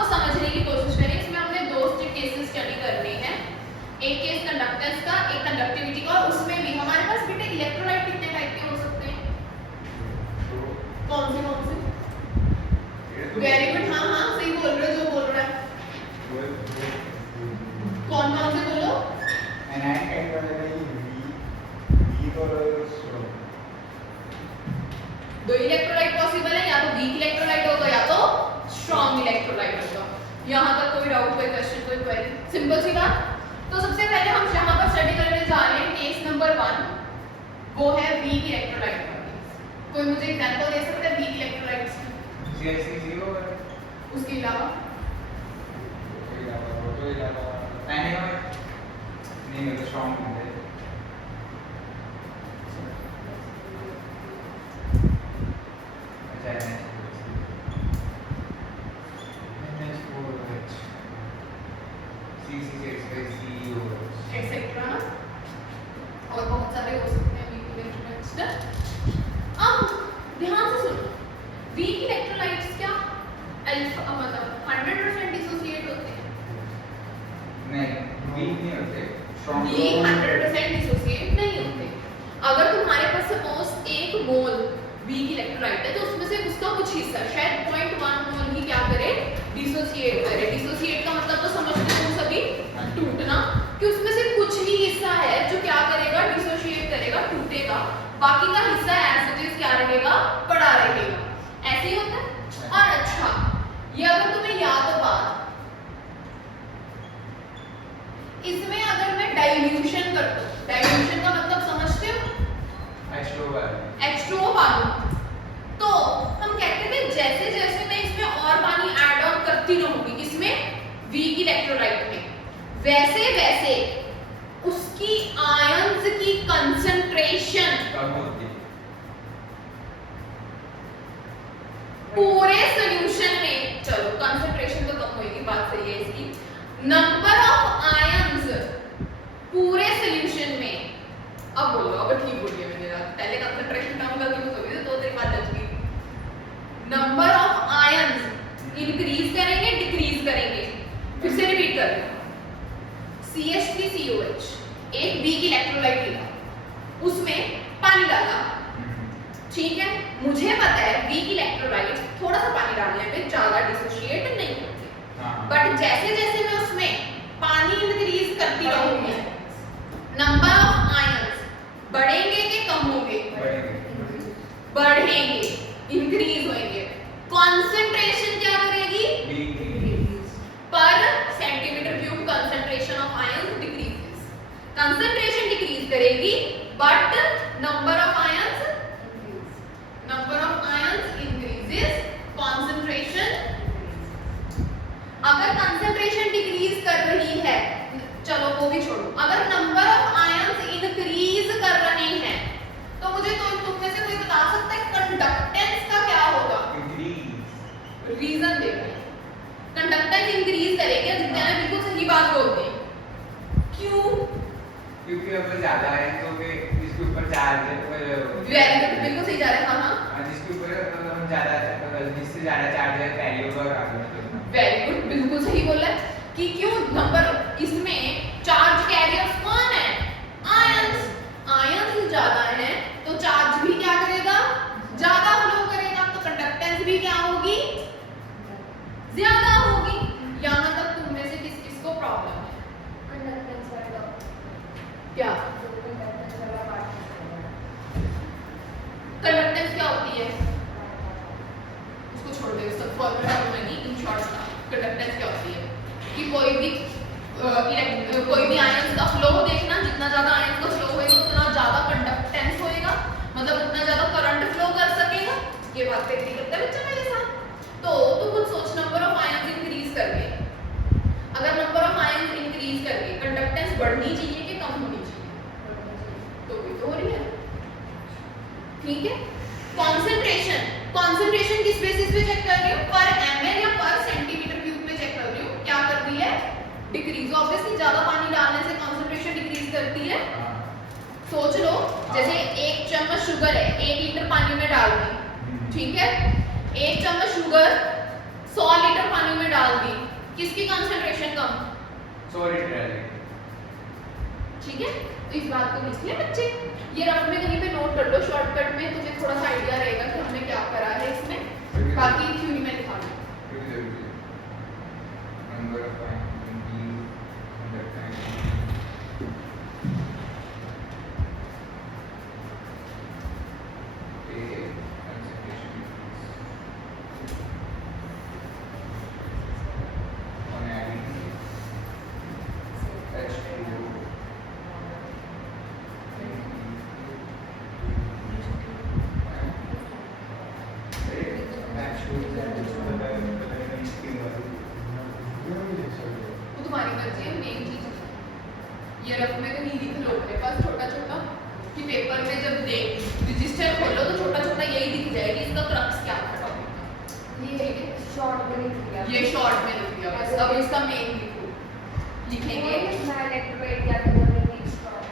आपको समझने की कोशिश करें। इसमें हमने दो केसेस स्टडी करने हैं, एक केस कंडक्टेंस का, एक कंडक्टिविटी का, और उसमें भी हमारे पास बेटे इलेक्ट्रोलाइट कितने टाइप के हो सकते हैं? कौन से? वेरी गुड, हाँ हाँ सही बोल रहे हो जो बोल रहा है। कौन से बोलो? दो इलेक्ट्रोलाइट पॉसिबल है, या तो वीक इलेक्ट्रोलाइट होगा या तो स्ट्रॉन्ग इलेक्ट्रोलाइट होगा। यहाँ तक कोई डाउट, कोई क्वेश्चन, कोई क्वेरी? सिंपल सी बात। तो सबसे पहले हम यहाँ पर स्टडी करने जा रहे हैं केस नंबर 1, वो है वीक इलेक्ट्रोलाइट का। कोई मुझे एग्जांपल दे सकता है वीक इलेक्ट्रोलाइट्स की? CH3 उसके अलावा नहीं तो स्ट्रॉन्ग है। अच्छा NH4OH C6H5COH एक्सेट्रा, और बहुत सारे हो सकते हैं वीक इलेक्ट्रोलाइट्स। अब ध्यान से सुनो, वीक इलेक्ट्रोलाइट्स क्या अल्फा मतलब 100% डिसोसिएट होते हैं? नहीं, वीक नहीं होते, स्ट्रॉन्ग। वीक 100% डिसोसिएट नहीं होते। अगर तुम्हारे पास सपोज 1 मोल वीक इलेक्ट्रोलाइट है तो उसमें से उसका कुछ हिस्सा शायद 0.1 मोल ही क्या करे, डिसोसिएट करे। डिसोसिएट का मतलब तो समझते हो सभी, टूटना, कि उसमें से कुछ ही हिस्सा है जो क्या करेगा, डिसोसिएट करेगा, टूटेगा, बाकी का हिस्सा एज इट इज क्या रहेगा, पड़ा रहेगा। ऐसे ही होता है। और अच्छा, ये अगर तुम्हें याद हो बात, इसमें अगर मैं डाइल्यूशन कर दूं, डाइल्यूशन का मतलब समझते हो? H2O डालूं, तो हम कहते थे जैसे जैसे मैं इसमें और पानी ऐड ऑन करती रहूंगी, किसमें, वीक इलेक्ट्रोलाइट में, वैसे वैसे उसकी आयंस की कंसंट्रेशन कम होती है। पूरे सॉल्यूशन में, चलो कंसंट्रेशन तो कम होगी, बात सही है इसकी, नंबर ऑफ आयंस पूरे सॉल्यूशन में, अब बोलो, अब ठीक बोलिए मैंने, पहले कंसंट्रेशन कम कर दी तो दो तीन बात बच गई। नंबर ऑफ आयंस इंक्रीज करेंगे, डिक्रीज करेंगे। फिर से रिपीट कर रही हूं, CH3COH एक वीक इलेक्ट्रोलाइट लिया, उसमें पानी डाला, ठीक है, मुझे पता है वीक इलेक्ट्रोलाइट थोड़ा सा पानी डालने पे ज्यादा डिसोसिएट नहीं होते, बट जैसे जैसे मैं उसमें पानी इंक्रीज करती रहूंगी, नंबर ऑफ आयंस बढ़ेंगे कि कम होंगे? बढ़ेंगे, इंक्रीज होंगे। कंसंट्रेशन क्या करेगी? Per centimetre cube concentration of ions decreases. Concentration decrease करेगी but number of ions increases, concentration. अगर कंसंट्रेशन डिक्रीज कर रही है, चलो वो भी छोड़ो, अगर नंबर ऑफ आयंस इंक्रीज कर रहे हैं तो मुझे तो तुम में से कोई बता सकता है कंडक्टेंस का क्या होगा? रीजन देखो, कंडक्टेंस इंक्रीज करेगा, जितना बिल्कुल सही बात बोलते हैं। क्यों? क्योंकि अब ज्यादा है तो फिर इसके ऊपर चार्ज है, वेरी गुड, बिल्कुल सही जा रहा है। हाँ हाँ, जिसके ऊपर हम ज्यादा, जिससे ज्यादा चार्ज है पहले होगा और आगे होगा। वेरी गुड, बिल्कुल सही बोला है कि क्यों नंबर, इसमें चार्ज कैरियर्स कौन है? आयंस। आयंस ज्यादा है तो चार्ज भी क्या करेगा? ज्यादा फ्लो करेगा, तो कंडक्टेंस भी क्या होगी? ज्यादा होगी। यहां तक तुम में से किस किसको प्रॉब्लम है? कंडक्टेंस वाला क्या कंडक्टेंस क्या होती है? उसको छोड़ दे, सब फॉर्मूला नहीं, इन शॉर्ट कंडक्टेंस क्या होती है कि कोई भी आयंस का फ्लो देखना, जितना ज्यादा आयंस का फ्लो होएगा उतना ज्यादा कंडक्टेंस होएगा, मतलब उतना ज्यादा करंट फ्लो कर सकेगा। ये बात पे एग्री करता है बच्चा मेरे साथ? तो तू खुद सोच, नंबर ऑफ आयंस इंक्रीज करके, अगर नंबर ऑफ आयंस इंक्रीज करके कंडक्टेंस बढ़नी चाहिए कि कम होनी चाहिए? तो भी तो हो रही है, ठीक है। कंसंट्रेशन किस बेसिस पे चेक कर रही हूँ? पर ml या पर सेंटीमीटर क्यूब पे चेक कर रही हूँ। क्या कर रही है? डिक्रीज। ऑब्वियसली ज्यादा पानी डालने से कंसंट्रेशन डिक्रीज करती है। सोच लो, जैसे 1 चम्मच शुगर है, 1 लीटर पानी में डाल दी, ठीक है, 1 चम्मच शुगर 100 लीटर पानी में डाल दी, किसकी कंसंट्रेशन कम? Sorry travelling. ठीक है, तो इस बात को लिख लिया बच्चे। ये रफ में कहीं पे नोट कर लो, शॉर्टकट में तुम्हें थोड़ा सा आइडिया रहेगा कि हमने क्या करा है इसमें। बाकी थ्योरी में लिखा लो। नंबर ऑफ वो तुम्हारी मर्जी है, मेन चीज ये रफ में कहीं लिख लो अपने पास छोटा छोटा, कि पेपर में जब देख रजिस्टर खोलो तो छोटा छोटा यही दिख जाएगी इसका क्रक्स क्या था टॉपिक का। ये शॉर्ट में लिख दिया। ये शॉर्ट में लिख दिया बस। अब इसका मेन लिखो, लिखेंगे इलेक्ट्रोलाइट या तो हीट स्ट्रॉन्ग।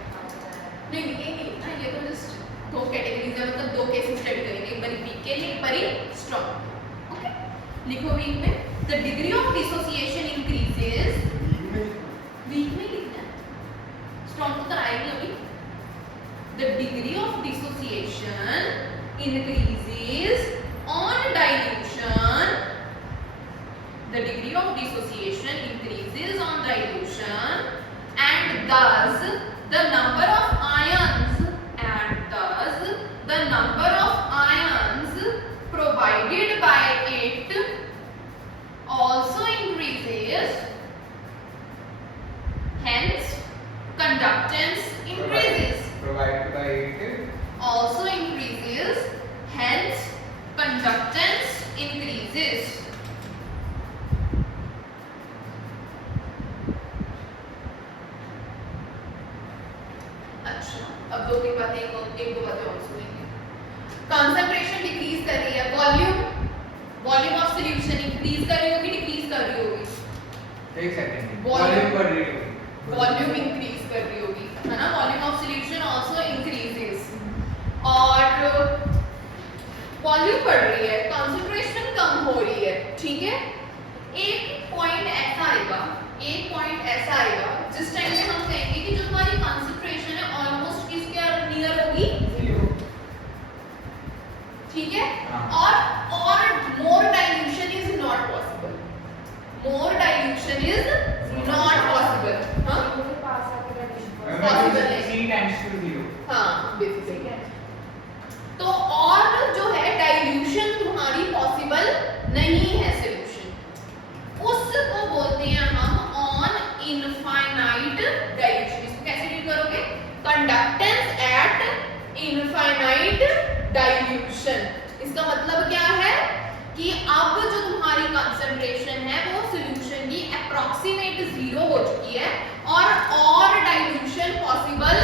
नहीं लिखेंगे ना, ये तो जस्ट दो कैटेगरीज है, मतलब दो केसेस स्टडी करेंगे, एक बारी वीक के लिए, एक बारी स्ट्रॉन्ग। ओके, लिखो वीक में the degree of dissociation increases. Weak में लिखना है, स्ट्रॉन्ग तो कराएंगे अभी। The degree of dissociation increases on dilution. The degree of dissociation increases on dilution and thus the number of ions provided by it also increases, hence conductance increases. Provided by it Also increases, hence conductance increases. अच्छा, अब दो तीन बातें एक दो बातें और सुनेंगे। कंसंट्रेशन डिक्रीज कर रही है, वॉल्यूम ऑफ सॉल्यूशन इंक्रीज कर रही होगी, डिक्रीज कर रही होगी? एक सेकंड, Volume वॉल्यूम बढ़ रही है, वॉल्यूम इंक्रीज कर रही होगी, है ना? Volume of solution also increases. और वॉल्यूम बढ़ रही है, कंसंट्रेशन कम हो रही है, ठीक है? एक पॉइंट ऐसा आएगा जिस टाइम पे हम कहेंगे कि जो हमारी कंसंट्रेशन है ऑलमोस्ट किसके नियर होगी? जीरो। ठीक है? और more dilution is not possible. More dilution is not possible. हाँ, मुझे पास आके कंडीशन Possible है। C tends to 0। हाँ बेसिकली। तो और जो है डाइल्यूशन तुम्हारी पॉसिबल नहीं है सॉल्यूशन, उसको बोलते हैं हम ऑन इनफाइनाइट डाइल्यूशन। इसको कैसे रीड करोगे? Conductance eight infinite dilution. इसका मतलब क्या है कि अब जो तुम्हारी कंसंट्रेशन है वो सॉल्यूशन की अप्रॉक्सीमेट जीरो हो चुकी है और डाइल्यूशन पॉसिबल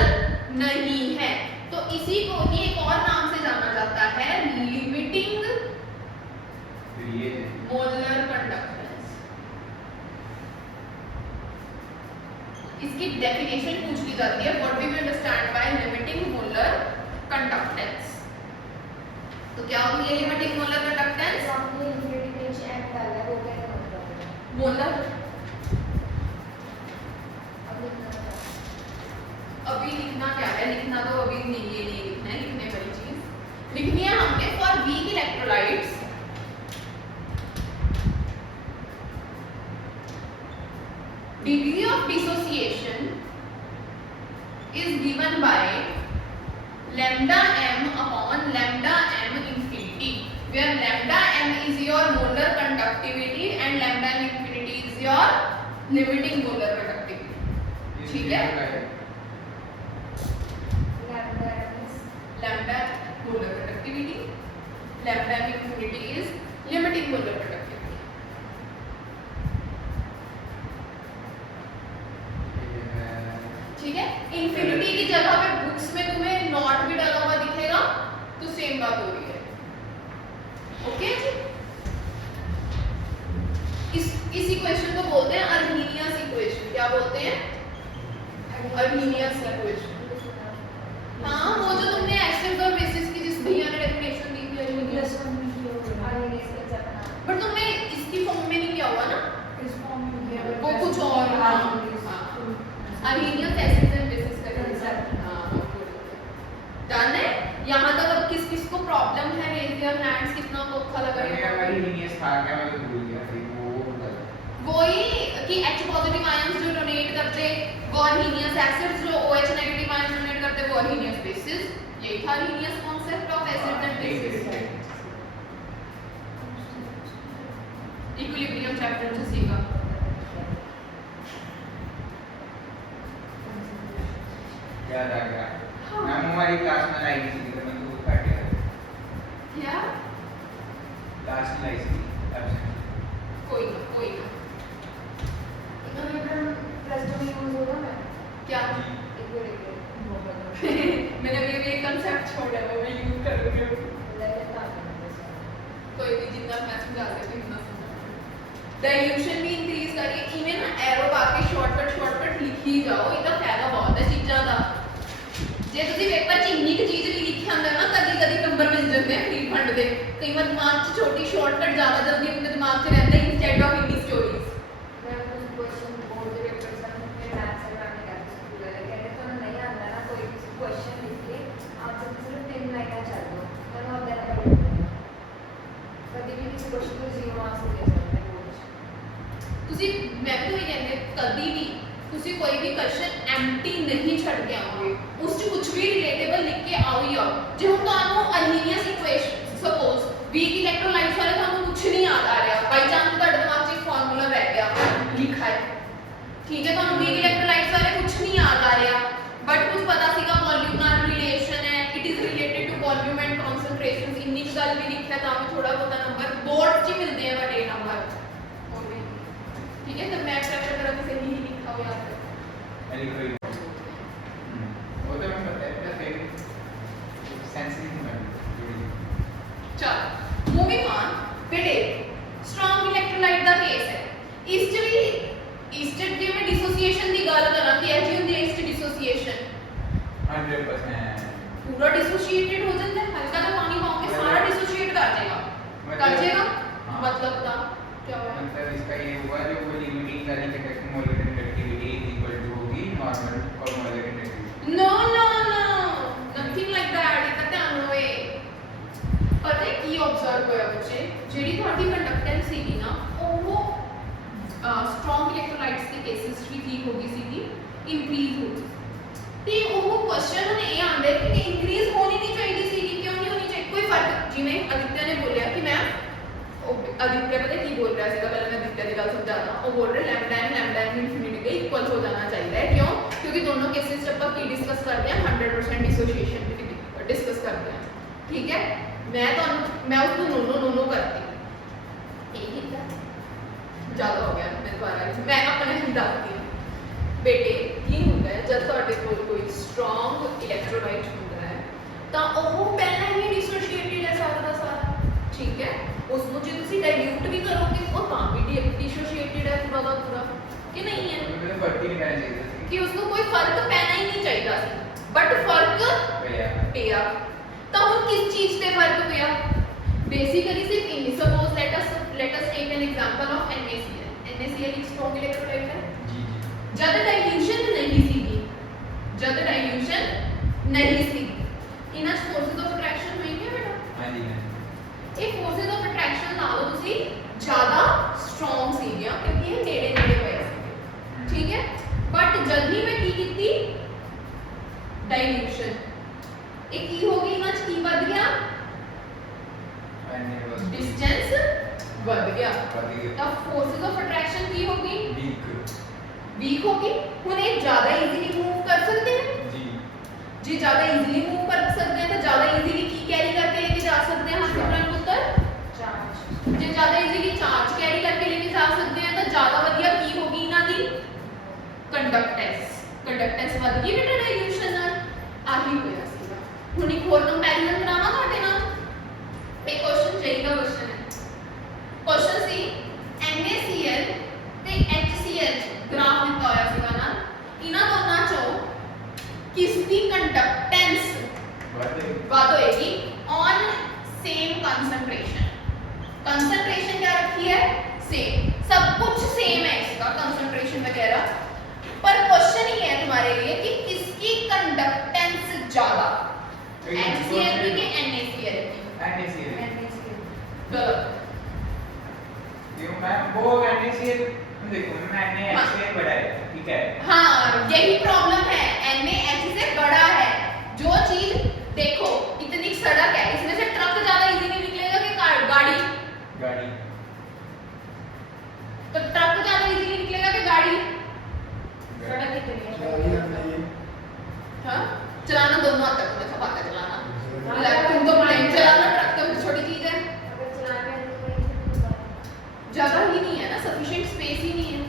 नहीं है। तो इसी को ही एक और नाम से जाना जाता है लिमिटिंग मोलर कंडक्टेंस। इसकी डेफिनेशन पूछ ली जाती है, what do you understand by limiting molar conductance? तो क्या होती है लिमिटिंग मोलर कंडक्टेंस? आपने इंफिनिटी रेंज एंड डाला है, वो कैसे होता है? मोलर अब लिखना है। अभी लिखना क्या है? लिखना तो अभी नहीं, ये नहीं लिखना है, लिखने वाली चीज लिखनी है हमने। For weak electrolytes degree of dissociation is given by lambda m upon lambda m infinity, where lambda m is your molar conductivity and lambda m infinity is your limiting molar conductivity. ठीक है? lambda molar conductivity, lambda m infinity is limiting molar conductivity. ठीक है? Infinity की जगह पे books में तुम्हें not भी डाला हुआ दिखेगा तो सेम बात हो रही है। ओके जी? इस इक्वेशन को बोलते हैं अर्नीनियस इक्वेशन। क्या बोलते हैं? अर्नीनियस इक्वेशन। हाँ, वो जो तुमने एक्सेस और बेसिस की जिस भैया ने डेफिनेशन दी थी अर्नीनियस, बट तुमने इसकी फॉर्म में नहीं किया हुआ ना? इस फॉर्म में अमीनियस एसिड्स एंड बेसिस करेंगे। हाँ डन है। यहाँ तक अब किस किस को प्रॉब्लम है, रेज योर हैंड्स, कितना को अच्छा लगा मेरा ये? भाई लीनियस था क्या, मैं तो भूल गया फिर वो गलत। वही कि H पॉजिटिव आयंस जो डोनेट करते वो अमीनियस एसिड्स, जो OH नेगेटिव आयंस डोनेट करते वो अमीनियस बेसिस। यही था Linnaeus concept of acids and bases. Equilibrium chapter से सीखा। याद आ गया। हाँ। मैम हमारी क्लास में लाई थी तो मैं तो काट गया। क्या? क्लास में लाई थी एब्सेंट। कोई ना कोई ना। इक्विलिब्रियम प्लस 2 में यूज होगा मैं क्या? इक्विलिब्रियम मैंने अभी ये कंसेप्ट छोड़ा है, मैं यूज करूंगी। लेकिन था कोई भी जितना मैं समझा सकती हूँ उतना समझा। डाइल्यूशन भी इंक्रीज करिए, इवन एरो बाकी शॉर्टकट लिख ही जाओ, ਇਹਦਾ ਫਾਇਦਾ ਬਹੁਤ ਹੈ ਚੀਜ਼ਾਂ ਦਾ। ਜੇ ਤੁਸੀਂ ਪੇਪਰ 'ਚ ਇੰਨੀ ਕੁ ਚੀਜ਼ ਵੀ ਲਿਖੀ ਆਂਦਾ ਨਾ, ਕਦੀ ਨੰਬਰ ਮਿਲ ਜਾਂਦੇ ਆ ਫ੍ਰੀ ਫੰਡ ਦੇ। ਕਈ ਵਾਰ ਦਿਮਾਗ 'ਚ ਛੋਟੀ ਸ਼ਾਰਟਕਟ ਜ਼ਿਆਦਾ ਜਲਦੀ ਆਪਣੇ ਦਿਮਾਗ 'ਚ ਰਹਿੰਦਾ ਇੰਸਟੈਡ ਆਫ ਇੰਨੀ ਸਟੋਰੀਜ਼। मैं कुछ क्वेश्चन बोर्ड के पेपर से मेरे मैथ्स से मैंने कहा स्कूल वाले कहते तो नहीं आता ना, कोई भी क्वेश्चन लिख के आंसर सिर्फ 3 लाइन चल दो, मैंने और देना पड़ेगा। कभी भी किसी क्वेश्चन को 0 मार्क्स दे सकते हैं बोर्ड में। ਤੁਸੀਂ ਮੈਂ ਵੀ ਉਹੀ ਕਹਿੰਦੇ ਕਦੀ ਵੀ ਤੁਸੀਂ ਕੋਈ ਵੀ ਕੁਐਸਚਨ ਐਮਟੀ ਨਹੀਂ ਛੱਡ ਕੇ ਆਓਗੇ, ਉਸ 'ਚ ਕੁਝ ਵੀ ਰਿਲੇਟੇਬਲ ਲਿਖ ਕੇ ਆਓ ਹੀ ਆਓ। ਜੇ ਹੁਣ ਤੁਹਾਨੂੰ ਅਰਹੀਨੀਅਸ ਇਕੁਏਸ਼ਨ ਸਪੋਜ਼ ਵੀਕ ਇਲੈਕਟ੍ਰੋਲਾਈਟਸ ਬਾਰੇ ਤੁਹਾਨੂੰ ਕੁਝ ਨਹੀਂ ਯਾਦ ਆ ਰਿਹਾ, ਬਾਈ ਚਾਂਸ ਤੁਹਾਡੇ ਦਿਮਾਗ 'ਚ ਇੱਕ ਫਾਰਮੂਲਾ ਰਹਿ ਗਿਆ ਲਿਖਾ ਹੈ, ਠੀਕ ਹੈ, ਤੁਹਾਨੂੰ ਵੀਕ ਇਲੈਕਟ੍ਰੋਲਾਈਟਸ ਬਾਰੇ ਕੁਝ ਨਹੀਂ ਯਾਦ ਆ ਰਿਹਾ, ਬਟ ਕੁਝ ਪਤਾ ਸੀਗਾ ਵੋਲਿਊਮ ਨਾਲ ਰਿਲੇਸ਼ਨ ਹੈ, it is related to volume and concentrations, ਇੰਨੀ ਕੁ ਗੱਲ ਵੀ ਲਿਖਿਆ ਤਾਂ ਵੀ ਥੋੜਾ ਬਹੁਤਾ ਨੰਬਰ ਬੋਰਡ 'ਚ ਹੀ ਮਿਲਦੇ ਆ ਬਟ ਇਹ ਨੰਬਰ ਹੋਰ ਵੀ ठीक है। तो मैं प्रेफर करूंगी सही ही लिखा हो याद रखो। मैं लिख रही हूँ। वो तो मैं पता है पर फिर सेंसिटिव मैं चलो मूविंग ऑन। बेटे स्ट्रॉन्ग इलेक्ट्रोलाइट ਦਾ ਕੇਸ ਹੈ, ਇਸ ਚ ਵੀ ਇਸ ਚ ਜੇ ਮੈਂ डिसोसिएशन ਦੀ ਗੱਲ ਕਰਾਂ ਕਿ ਇਹ ਜੀ ਹੁੰਦੀ ਹੈ ਇਸ ਚ डिसोसिएशन 100% पूरा डिसोसिएटेड हो जाता है, हल्का सा पानी पाओगे सारा डिसोसिएट कर जाएगा मतलब का क्या हुआ? मतलब इसका ये हुआ जो वो लिमिटिंग वाली conducting molar conductivity is equal to होगी नॉर्मल और molar conductivity. No nothing like that. ਇਹ ਤਾਂ ਧਿਆਨ ਹੋਵੇ। ਪਤਾ ਹੈ ਕੀ ਆਬਜ਼ਰਵ ਹੋਇਆ ਬੱਚੇ, ਜਿਹੜੀ ਤੁਹਾਡੀ ਕੰਡਕਟੈਂਸ ਸੀਗੀ ਨਾ ਉਹ ਸਟਰੋਂਗ ਇਲੈਕਟ੍ਰੋਲਾਈਟਸ ਦੇ ਕੇਸਿਸ ਵੀ ਕੀ ਹੋ ਗਈ ਸੀਗੀ, ਇੰਕਰੀਜ਼ ਹੋ ਗਈ। ਤੇ ਉਹ ਕੁਐਸਚਨ ਹੁਣ ਇਹ ਆਉਂਦਾ ਕਿ ਇੰਕਰੀਜ਼ ਹੋਣੀ ਨਹੀਂ ਚਾਹੀਦੀ ਸੀਗੀ, ਕਿਉਂ ਨਹੀਂ ਹੋਣੀ ਚਾਹੀਦੀ? ਕੋਈ ਫਰਕ, ਜਿਵੇਂ ਅਦਿੱਤਿਆ ਨੇ ਬੋਲਿਆ ਕਿ ਮੈਂ आदित्य पता की बोल रहा है, पहले मैं आदित्य की गल समझाता। वो बोल रहे लैम्डा एंड इनफिनिटी के इक्वल हो जाना चाहिए। क्यों? क्योंकि दोनों केसेस जब आप की डिस्कस करते हैं 100% डिसोसिएशन डिस्कस करते हैं, ठीक है। मैं उसको नोनो करती यही ज़्यादा हो गया मेरे द्वारा, मैं अपने ही दसती हूँ। बेटे की होंगे जब ਤੁਹਾਡੇ ਕੋਲ कोई स्ट्रॉन्ग इलैक्ट्रोलाइट ਹੁੰਦਾ है ਤਾਂ ਉਹ ਪਹਿਲਾਂ ਹੀ डिसोसिएटेड है सारा ਦਾ सारा, ठीक है। उसको जो ਤੁਸੀਂ डाइल्यूट भी करोगे वो ਤਾਂ भी डिसोसिएटेड है पूरा ਦਾ पूरा कि नहीं है, मुझे फर्क ही नहीं करना चाहिए था कि उसको कोई फर्क पैना ही नहीं चाहिए ਸੀ, बट फर्क ਪਿਆ। ਤਾਂ ਹੁਣ ਕਿਸ ਚੀਜ਼ ਤੇ ਫਰਕ ਪਿਆ? बेसिकली सिर्फ इन suppose let us take an example of NaCl एक स्ट्रॉन्ग इलेक्ट्रोलाइट है। जी जब डाइल्यूशन नहीं सीगी, जब डाइल्यूशन नहीं सीगी इनच फोर्सेस ऑफ अट्रैक्शन होएंगे बेटा। हां जी ਇਹ ਫੋਰਸਸ ਆਫ ਅਟਰੈਕਸ਼ਨ ਨਾਲੋਂ ਤੁਸੀਂ ਜ਼ਿਆਦਾ ਸਟਰੋਂਗ ਸੀਗੀਆਂ ਕਿਉਂਕਿ ਇਹ ਨੇੜੇ ਪਏ ਸੀ, ਠੀਕ ਹੈ। ਬਟ ਜਦ ਹੀ ਮੈਂ ਕੀ ਕੀਤੀ ਡਾਈਲੂਸ਼ਨ, ਇਹ ਕੀ ਹੋ ਗਈ, ਇਹਨਾਂ 'ਚ ਕੀ ਵੱਧ ਗਿਆ, डिस्टेंस बढ़ गया। ਤਾਂ ਫੋਰਸਸ ਆਫ ਅਟਰੈਕਸ਼ਨ ਕੀ ਹੋ ਗਈ, वीक हो गई। ਹੁਣ ਇਹ ਜ਼ਿਆਦਾ ਈਜ਼ੀਲੀ मूव कर सकते हैं जी जी, ज़्यादा इजीली मूव कर सकते हैं तो ज़्यादा इजीली की कैरी करके लेके जा सकते हैं हम डिफरेंट पुत्र चार्ज। जे ज़्यादा इजीली चार्ज कैरी करके लेके जा सकते हैं तो ज़्यादा वधिया की होगी इना दी कंडक्टेंस वध गई बेटा डाइल्यूशन नाल। आही होया सीगा। हुण एक होर कंपैरिजन बनावा ਤੁਹਾਡੇ ਨਾਲ। एक क्वेश्चन चाहिएगा, क्वेश्चन है, क्वेश्चन सी NaCl ਤੇ HCl ग्राफ ਦਿੱਤਾ ਹੋਇਆ ਸੀਗਾ ਨਾ, ਇਹਨਾਂ ਦੋਨਾਂ ਚੋਂ किसकी कंडक्टेंस बात होएगी ऑन सेम कंसंट्रेशन। कंसंट्रेशन क्या रखी है, सेम, सब कुछ सेम है इसका कंसंट्रेशन वगैरह, पर क्वेश्चन ये है हमारे लिए कि किसकी कंडक्टेंस ज्यादा, HCl की NaCl की? NaCl गलत। क्यों मैम? वो NaCl देखो मैम NaHCl बड़ा है, ठीक है? हाँ, यही प्रॉब्लम है, NaH से बड़ा है। जो चीज देखो इतनी सड़क है, इसमें से ट्रक ज्यादा इजीली निकलेगा कि गाड़ी? गाड़ी। तो ट्रक ज्यादा इजीली निकलेगा कि गाड़ी? सड़क कितनी है? हाँ, चलाना दोनों आता है तुम्हें, सब आता है चलाना। तुम तो प्लेन चलाना, ट्रक तो छोटी चीज है। अगर चलाने में तो कोई जगह ही नहीं है ना, सफिशिएंट स्पेस ही नहीं है।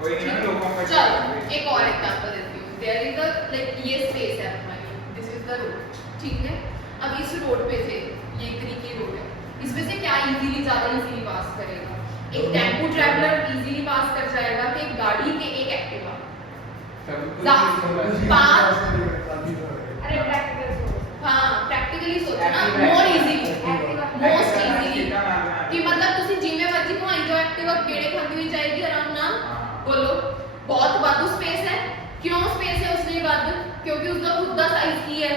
वही ना लोगों का। चलो एक और एग्जांपल देती हूँ। देयर इज अ लाइक ये स्पेस है हमारी, दिस इज द रोड, ठीक है? अब इस रोड पे से ये इतनी की रोड है, इसमें से क्या इजीली ज्यादा इजीली पास करेगा? एक टेंपो ट्रैवलर इजीली पास कर जाएगा कि एक गाड़ी के एक एक्टिवा? अरे प्रैक्टिकल सोच। हाँ, प्रैक्टिकली सोचो ना, मोर इजीली, मोस्ट इजीली कि मतलब ਤੁਸੀਂ ਜਿਵੇਂ ਮਰਜ਼ੀ ਘੁਮਾਈ ਜਾਓ ਐਕਟਿਵਾ ਕਿਹੜੇ ਖਾਂਦੀ ਹੋਈ ਜਾਏਗੀ ਆਰਾਮ ਨਾਲ। बोलो बहुत वाधु स्पेस है। क्यों स्पेस है उसमें वाधु? क्योंकि उसका खुद का साइज की है।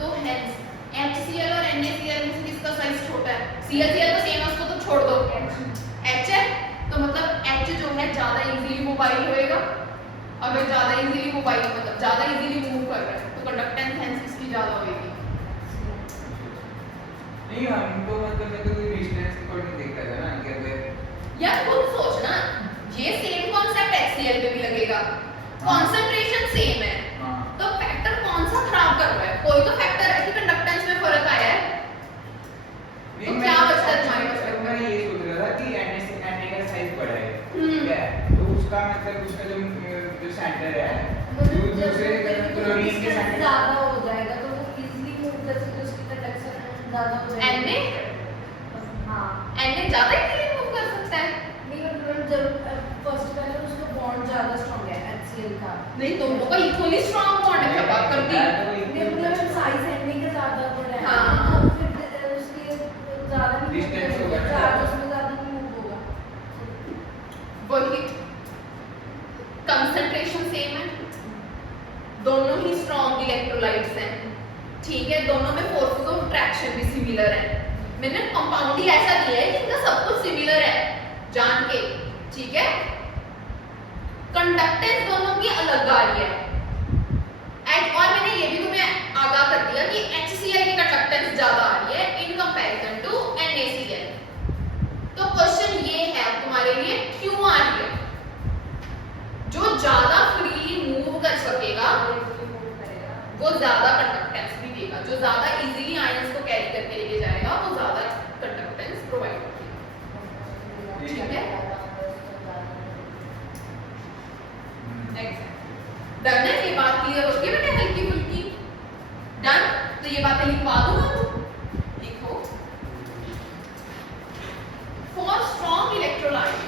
तो हेंस HCl और NaCl में से किसका साइज छोटा है? ClCl तो सेम है, उसको तो छोड़ दो, H है तो मतलब H जो है ज्यादा इजीली मोबाइल होएगा। अगर ज्यादा इजीली मोबाइल मतलब ज्यादा इजीली मूव कर रहा है तो कंडक्टेंस हेंस इसकी ज्यादा होगी। नहीं हमको मतलब मैं तो डिस्टेंस अकॉर्डिंग देखता था ना कि अगर यार खुद सोचना, ये सेम कॉन्सेप्ट HCl पे भी लगेगा, कंसंट्रेशन सेम है, हाँ तो फैक्टर कौन सा खराब कर रहा है? कोई तो फैक्टर है कि कंडक्टेंस में फर्क आया है। तो क्या बचता है तुम्हारे पास? मैं ये सोच रहा था कि Na का साइज बड़ा है, हम्म। ठीक है? तो उसका मतलब उसका जो सेंटर है जो दूसरे क्लोरीन के सेंटर ज्यादा हो जाएगा तो वो इजीली मूव कर सकते, उसकी कंडक्शन ज्यादा हो जाएगी। हाँ Na ज्यादा इजीली मूव कर सकता है। नहीं मतलब जरूर फर्स्ट पहले उसका बॉन्ड ज्यादा स्ट्रांग है HCl का। नहीं, दोनों का इक्वली स्ट्रांग बॉन्ड है, क्या बात करती है? नहीं मतलब साइज Na का ज्यादा बड़ा है, हाँ। तो फिर उसके ज्यादा नहीं Distance होगा ना। चार्ज उसमें ज्यादा नहीं मूव होगा। वही कंसंट्रेशन सेम है, दोनों ही स्ट्रांग इलेक्ट्रोलाइट्स हैं, ठीक है? दोनों में फोर्सेस ऑफ अट्रैक्शन भी सिमिलर है। मैंने कंपाउंड ही ऐसा दिया है कि इनका सब कुछ सिमिलर है, जान के, ठीक है? कंडक्टेंस दोनों की अलग आ रही है। और मैंने ये भी तुम्हें आगाह कर दिया कि HCl की कंडक्टेंस ज्यादा आ रही है इन कंपैरिजन टू NaCl। तो क्वेश्चन ये है अब तुम्हारे लिए, क्यों आ रही है? जो ज्यादा फ्रीली मूव कर सकेगा वो ज्यादा कंडक्टेंस भी देगा, जो ज्यादा इजीली आयंस को कैरी करके लेके जाएगा वो ज्यादा कंडक्टेंस प्रोवाइड करेगा, ठीक है? डन है? ये बात क्लियर होती है बेटा, हल्की फुल्की डन? तो ये बातें लिखवा दूं मैं, लिखो। For strong electrolytes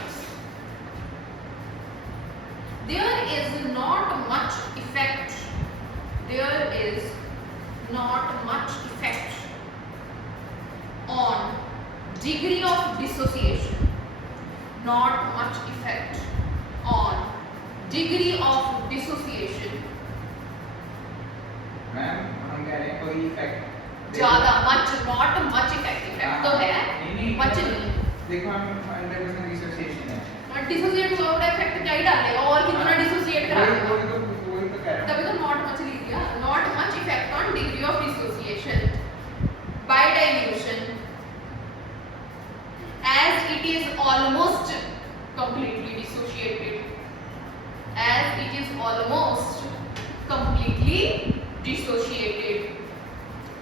there is not much effect, there is not much effect on degree of dissociation, not much effect on degree of dissociation। Ma'am हम कह रहे हैं कोई इफेक्ट ज्यादा much, not much effect, effect तो है, much नहीं। देखो हम 100% डिसोसिएशन है, और डिसोसिएट हुआ बड़ा इफेक्ट क्या ही डालेगा, और कितना डिसोसिएट करा देगा? वही तो कह रहा तभी तो नॉट मच लिख दिया, not much effect on degree of dissociation by dilution as it is almost completely dissociated, as it is almost completely dissociated,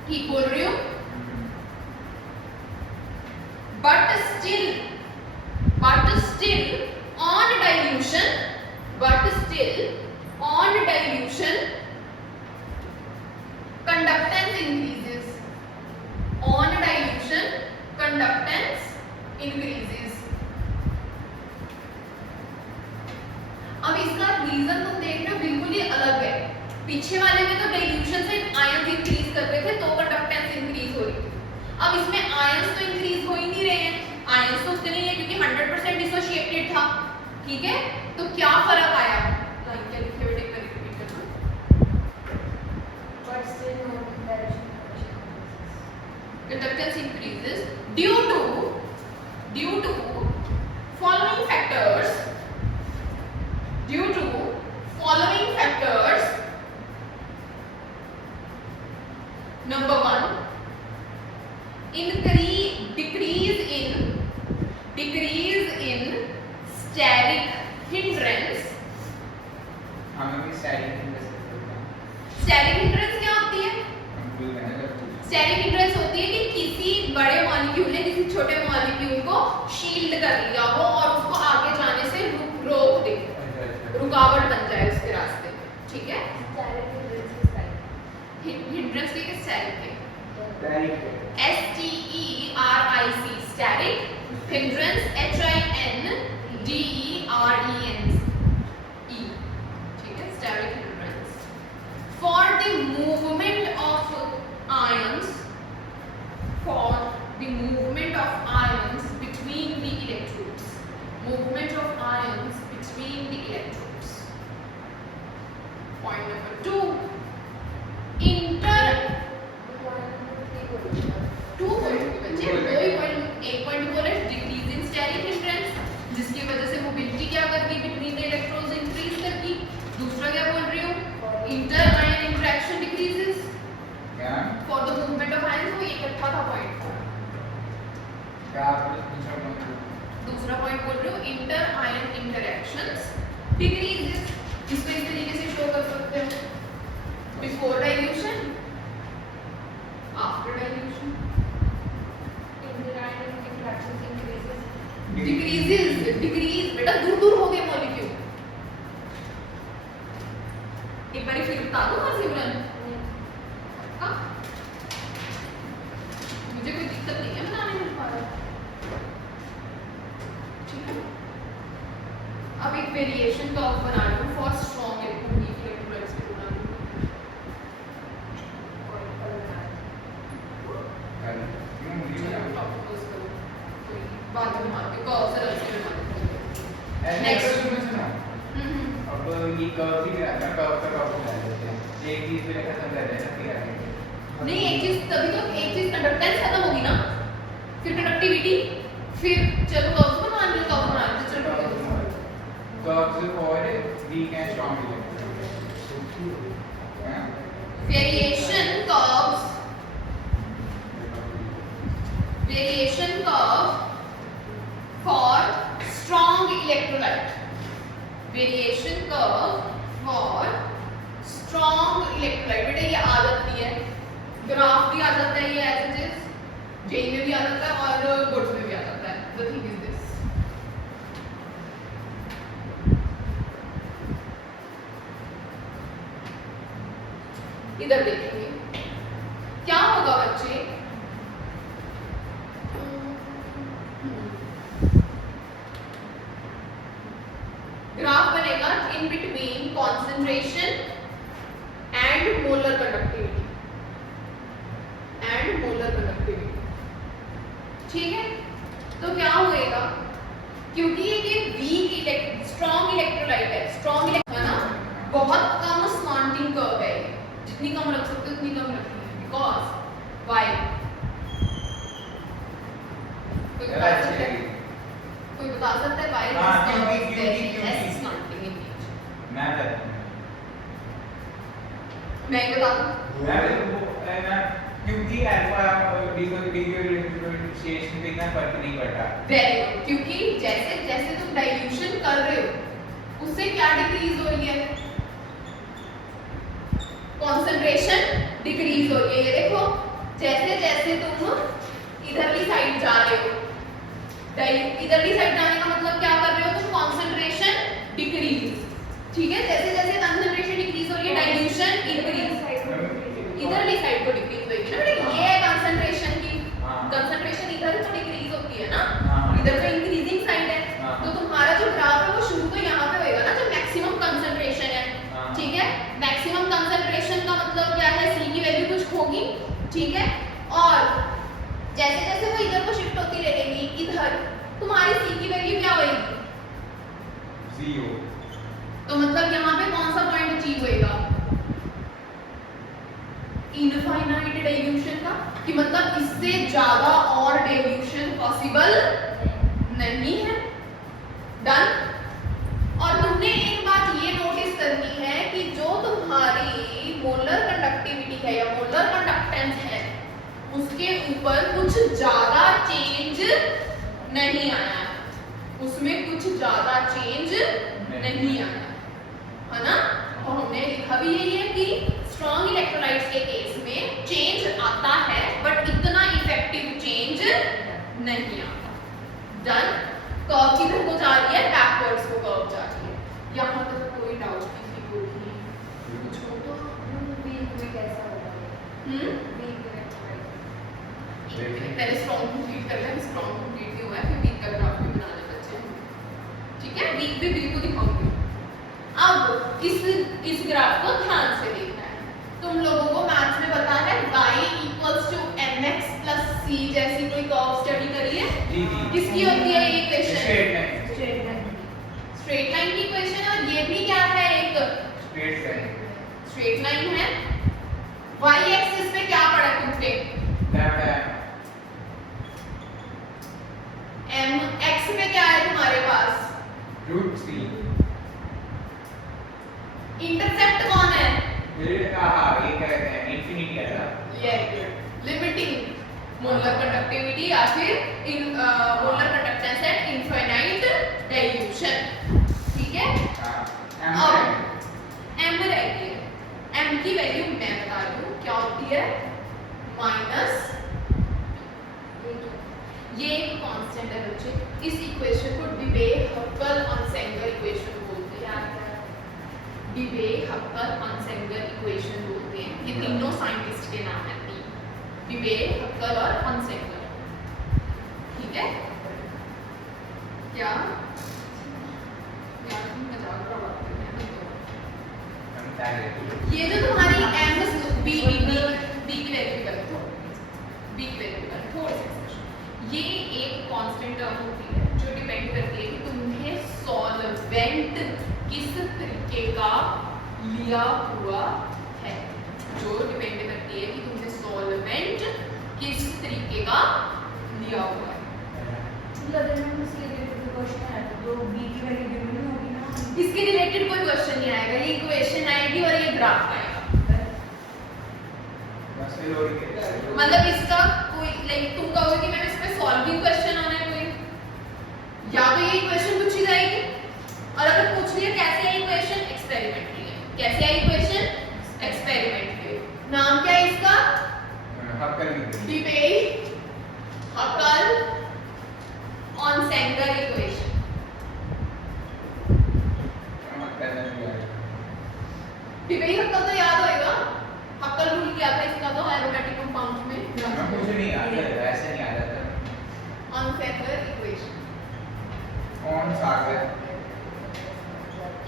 ठीक बोल रही हूँ? but still on dilution, conductance increases, on dilution conductance increases। अब इसका reason तुम देख रहे हो बिल्कुल ही अलग है। पीछे वाले में तो डाइल्यूशन से आयंस इंक्रीज कर रहे थे तो कंडक्टेंस इंक्रीज हो रही थी, अब इसमें आयंस तो इंक्रीज हो ही नहीं रहे हैं, आयंस तो उतने नहीं है क्योंकि 100% डिसोसिएटेड था, ठीक है? तो क्या फर्क आया? क्या लिखे बेटे, conductance increases due to following factors. Due to following factors. Number 1, decrease in steric hindrance. हमें भी स्टाइलिंग इंडस्ट्री करना Steric hindrance क्या होती है? कंट्रोल करना जरूरी स्टेरिक हिंड्रेंस होती है कि किसी बड़े मॉलिक्यूल ने किसी छोटे मॉलिक्यूल को शील्ड कर लिया हो और उसको आगे जाने से रोक दे, रुकावट बन जाए उसके रास्ते में, ठीक है? हिंड्रेंस के स्टेरिक के STERIC स्टेरिक हिंड्रेंस HINDERENS ठीक है? Steric hindrance for the movement of ions between the electrodes. Point number 2, एक पॉइंट बोले डिक्रीज इन स्टेरिक हिंड्रेंस, जिसकी वजह से मोबिलिटी क्या करती है बिटवीन द इलेक्ट्रॉन्स इंक्रीज करती। दूसरा क्या बोल रही हूँ, इंटर आयन इंटरेक्शन डिक्रीजेस क्या for the movement of ions. वो इकट्ठा था पॉइंट। क्या आप दूसरा पॉइंट बोल रही हूँ इंटर आयन इंटरेक्शंस डिक्रीजेस। इसको इस तरीके से शो कर सकते हो, before dilution, after dilution. Decrease बेटा दूर हो गए मॉलिक्यूल। एक बार फिर बता दो ना सिमरन। हाँ? मुझे कोई दिक्कत नहीं है बताने में तुम्हारा, ठीक है? अब एक वेरिएशन कर्व बना रही हूँ फॉर स्ट्रॉन्ग इलेक्ट्रोलाइट्स के बना रही हूँ। बाद में मारते कर्व से रस्सी में मारते। नेक्स्ट अब ये कर्व ही है ना, कर्व का कर्व बना देते हैं। एक चीज पे खत्म कर देना फिर आगे नहीं, एक चीज तभी तो, एक चीज कंडक्टेंस खत्म होगी ना, फिर कंडक्टिविटी, फिर चलो कर्व बना लो, कर्व बना लो, चलो curves for weak and strong electrode. Variation curves for strong electrolyte. Variation curve for strong electrolyte. बेटा ये आ जाती है, ग्राफ भी आ जाता है, ये एज इट इज जेई में भी आ जाता है और बोर्ड्स में भी आ जाता है। द थिंग इज दिस, इधर देखेंगे क्या होगा बच्चे। ग्राफ बनेगा in between concentration and molar conductivity, ठीक है? तो क्या होएगा, क्योंकि ये वीक स्ट्रॉन्ग इलेक्ट्रोलाइट है, स्ट्रॉन्ग है ना, बहुत कम स्लांटिंग कर्व है, जितनी कम रख सकते हो उतनी कम रखनी है, बिकॉज व्हाई कोई बता सकता है व्हाई स्लांटिंग इमेज। मैं बताता हूं, मैं बता दूं, क्योंकि अल्फा डिफरेंशिएशन पे इतना फर्क नहीं पड़ता। वेरी गुड, क्योंकि जैसे जैसे तुम डाइल्यूशन कर रहे हो उससे क्या डिक्रीज हो रही है, कंसंट्रेशन डिक्रीज हो रही है। ये देखो जैसे जैसे तुम इधरली साइड जा रहे हो, इधरली साइड जाने का मतलब क्या कर रहे हो तुम, कंसंट्रेशन डिक्रीज, ठीक है? जैसे जैसे कंसंट्रेशन डिक्रीज हो रही है डाइल्यूशन इंक्रीज, इधरली साइड को डिक्रीज होगी ना बेटा। ये है कंसंट्रेशन की, कंसंट्रेशन इधर तो डिक्रीज होती है ना, इधर तो इंक्रीजिंग साइड है। तो तुम्हारा जो ग्राफ है वो शुरू तो यहाँ पे होएगा ना, जब मैक्सिमम कंसंट्रेशन है, ठीक है? मैक्सिमम कंसंट्रेशन का मतलब क्या है, सी की वैल्यू कुछ होगी, ठीक है? और जैसे जैसे वो इधर को शिफ्ट होती रहेगी इधर, तुम्हारी सी की वैल्यू क्या होएगी, 0। तो मतलब यहाँ पे कौन सा पॉइंट अचीव होएगा, इनफाइनाइट इनफाइनाइट डाइल्यूशन का कि मतलब इससे ज्यादा और डाइल्यूशन पॉसिबल नहीं है। डन। और तुमने एक बात ये नोटिस करनी है कि जो तुम्हारी मोलर कंडक्टिविटी है या मोलर कंडक्टेंस है उसके ऊपर कुछ ज्यादा चेंज नहीं आया है, उसमें कुछ ज्यादा चेंज नहीं आया है ना। तो हमने लिखा भी यही है कि स्ट्रॉन्ग इलेक्ट्रोलाइट्स के केस में चेंज आता है बट इतना इफेक्टिव चेंज नहीं आता। डन। कर्व किधर को जा रही है, बैकवर्ड्स को कर्व जा रही है। यहाँ तक कोई डाउट किसी को नहीं? कुछ हो तो वीक में कैसा होगा? वीक में पहले स्ट्रॉन्ग कंप्लीट कर ले, स्ट्रॉन्ग कंप्लीट नहीं हुआ है फिर वीक का ग्राफ भी बना ले बच्चे। ठीक है, वीक भी बिल्कुल दिखाऊंगी। अब इस ग्राफ को ध्यान से देखना है। तुम लोगों को मैथ्स में पता है y = mx + c जैसी कोई कर्व स्टडी करी है? जी जी। किसकी होती है ये equation? Straight line. Straight line. Straight line की इक्वेशन है। और ये भी क्या है, एक स्ट्रेट लाइन। स्ट्रेट लाइन है। y एक्सिस पे क्या पड़ा है तुमसे? लैम्डा m x पे क्या है तुम्हारे पास? √c। इंटरसेप्ट कौन है? ये कहते हैं इंफिनिटी है ना। लिमिटिंग मोलर कंडक्टिविटी या फिर molar conductance eight infinite dilution. ठीक है, अब m रह गई है। m की वैल्यू मैं बता रही हूँ क्या होती है, माइनस ये एक कांस्टेंट है बच्चे। इस इक्वेशन को डिबे-हक्कल-अनसेंगर इक्वेशन बोलते हैं। डिबे-हक्कल-अनसेंगर इक्वेशन बोलते हैं। ये तीनों साइंटिस्ट के नाम है, डिबे, हक्कल और अनसेंगर। ठीक है, क्या यार तुम मजाक उड़ाते हो। ये जो तुम्हारी m b की वैल्यू कर दो, b की वैल्यू कर थोड़ी सी। ये एक कांस्टेंट टर्म होती है जो डिपेंड करती है कि तुमने सॉल्वेंट किस तरीके का लिया हुआ है। जो डिपेंड करती है कि तुमने सॉल्वेंट किस तरीके का लिया हुआ है। मतलब मैम इसके रिलेटेड क्वेश्चन है तो बी की वैल्यू गिवन होगी ना। इसके रिलेटेड कोई क्वेश्चन नहीं आएगा, ये इक्वेशन आएगी और ये ग्राफ आएगा। मतलब इसका कोई लाइक तुम कहोगे कि मैम इस पे सॉल्विंग क्वेश्चन आना है कोई, या तो ये इक्वेशन पूछी जाएगी और अगर पूछ लिया कैसे है इक्वेशन, एक्सपेरिमेंटली है। कैसे है इक्वेशन, एक्सपेरिमेंटली। नाम क्या है इसका, डिबे हक्कल अनसेंगर इक्वेशन। डिबे हक्कल तो याद होएगा, हक्कल रूल क्या था इसका तो एरोमेटिक कंपाउंड्स में। मुझे नहीं याद है, ऐसे नहीं याद आता। अनसेंगर इक्वेशन, अनसेंगर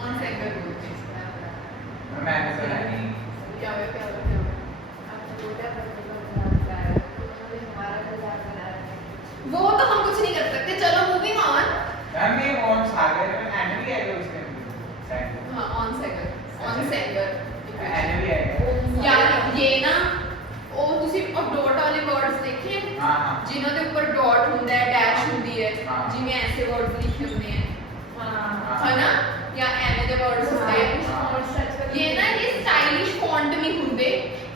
अनसेंगर बोलते हैं इसको। मैंने सुना नहीं। क्या है क्या है क्या है? आपको छोटा बच्चे को बना रहा है तो उन्होंने हमारा मजाक बना रहा है। वो तो हम कुछ नहीं कर सकते। चलो मूविंग ऑन। मैम ये अनसेंगर में एन भी आएगा उसके साइड। हाँ, अनसेंगर अनसेंगर एन भी आएगा यार। ये ना ਉਹ ਤੁਸੀਂ ਡਾਟ ਵਾਲੇ ਵਰਡਸ ਦੇਖੇ हाँ हाँ ਜਿਨ੍ਹਾਂ ਦੇ ਉੱਪਰ ਡਾਟ ਹੁੰਦਾ ਹੈ, ਡੈਸ਼ ਹੁੰਦੀ ਹੈ, हाँ। ਜਿਵੇਂ ਐਸੇ ਵਰਡਸ ਲਿਖੇ ਹੁੰਦੇ ਹੈ हाँ है ना, या ਐਵੇਂ ਦੇ ਵਰਡਸ ਹੁੰਦੇ हाँ, ਹੈ। और सच में ये ना ये स्टाइलिश फॉन्ट नहीं ਹੁੰਦੇ।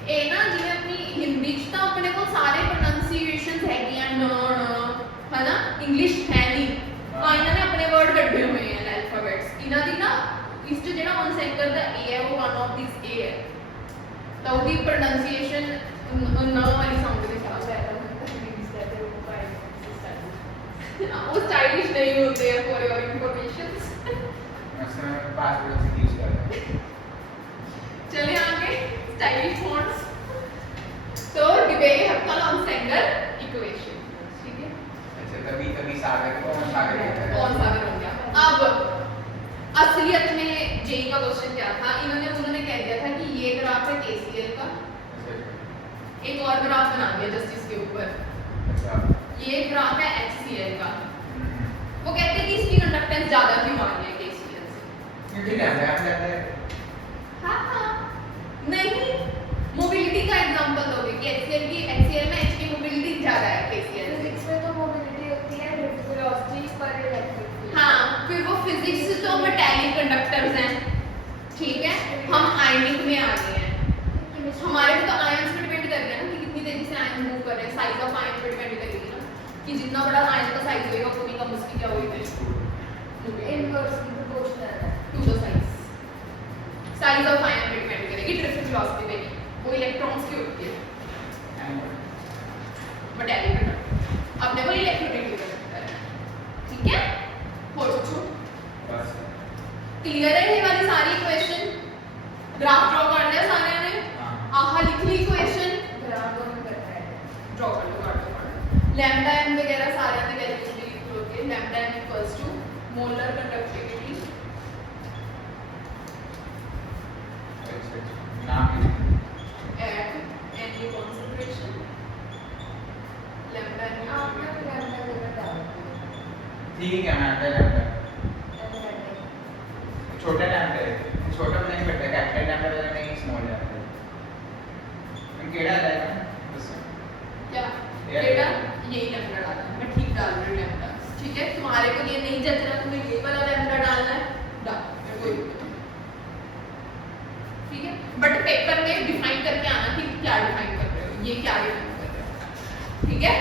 ਇਹ ਨਾ ਜਿਵੇਂ ਆਪਣੀ ਹਿੰਦੀ ਚ ਤਾਂ ਆਪਣੇ ਕੋਲ ਸਾਰੇ ਪ੍ਰੋਨੰਸੀਏਸ਼ਨਸ ਹੈਗੀਆਂ ਨ ਨ, ਹੈ ਨਾ, ਇੰਗਲਿਸ਼ ਹੈ ਨਹੀਂ ਤਾਂ ਇਹਨਾਂ ਨੇ ਆਪਣੇ ਵਰਡ ਕੱਢੇ ਹੋਏ ਹਨ ਅਲਫਾਬੈਟਸ। ਇਹਨਾਂ ਦੀ ਨਾ ਇਸ ਚ ਜਿਹੜਾ ਅਨਸੈਂਕਰ ਦਾ ਏ ਹੈ ਉਹ ਵਨ ਆਫ ਦਿਸ ਏ ਹੈ, ਤਾਂ ਉਹਦੀ ਪ੍ਰੋਨੰਸੀਏਸ਼ਨ ਨ ਵਾਲੀ ਸਾਊਂਡ ਦੇ ਸਾਥ ਹੈ। वो स्टाइलिश नहीं होते हैं फॉर योर इंफॉर्मेशन। मैं पासवर्ड से यूज करता हूं। चले आगे स्टाइलिश फॉन्ट्स। तो डिबे हक्कल अनसेंगर इक्वेशन। ठीक है, अच्छा कभी सागर कौन सागर कहता है? कौन सा हो गया। अब असलियत में जेई का क्वेश्चन क्या था, उन्होंने कह दिया था कि ये ग्राफ है केसीएल का, एक और ग्राफ बना दिया जस्ट इसके ऊपर। अच्छा ये ग्राफ है एचसीएल का। वो कहते हैं कि इसकी कंडक्टेंस ज्यादा क्यों आ रही है केसीएल से। क्योंकि लैम्डा है। हाँ हाँ, नहीं मोबिलिटी का एग्जांपल दोगे कंडक्टर्स हैं, ठीक है, हम आयनिक में आ गए हैं। हमारे को तो आयंस पे डिपेंड कर रहा है ना कि कितनी तेजी से आयन मूव कर रहे हैं, साइज ऑफ आयन पे डिपेंड करेगी ना कि जितना बड़ा आयन का साइज होगा उतनी कम उसकी क्या होगी इनवर्सली प्रोपोर्शनल है to the size of ion पे डिपेंड करेगी, ड्रिफ्ट वेलोसिटी पे नहीं, वो इलेक्ट्रॉन्स की होती है मेटालिक कंडक्टर, अपने को इलेक्ट्रोनेगेटिव कंडक्टर है, ठीक है। हो पूछो, बस क्लियर है ये वाली सारी इक्वेशन, ग्राफ ड्रॉ कर लिया सारे ने, आहा लिख ली इक्वेशन, ग्राफ में करता है ड्रॉ कर लो, कर लो, लैम्डा एम वगैरह सारे की वैल्यूज भी लिख लो के lambda M equals to molar conductivity at any concentration, lambda m आपने लैम्डा जगह डाल ठीक है, मैं आता है छोटा लैम्डा है, छोटा नहीं बेटा, कैपिटल लैम्डा वाला नहीं, स्मॉल लैम्डा मैं केड़ा डाला है उससे क्या बेटा यही लैम्डा डालना है, मैं ठीक डाल रही हूँ लैम्डा, ठीक है। तुम्हारे को ये नहीं जच रहा, तुम्हें ये वाला लैम्डा डालना है, डाल, मेरे को कोई दिक्कत नहीं, ठीक है। बट पेपर में डिफाइन करके आना कि क्या डिफाइन कर रहे हो, ये क्या डिफाइन कर रहे हो, ठीक है।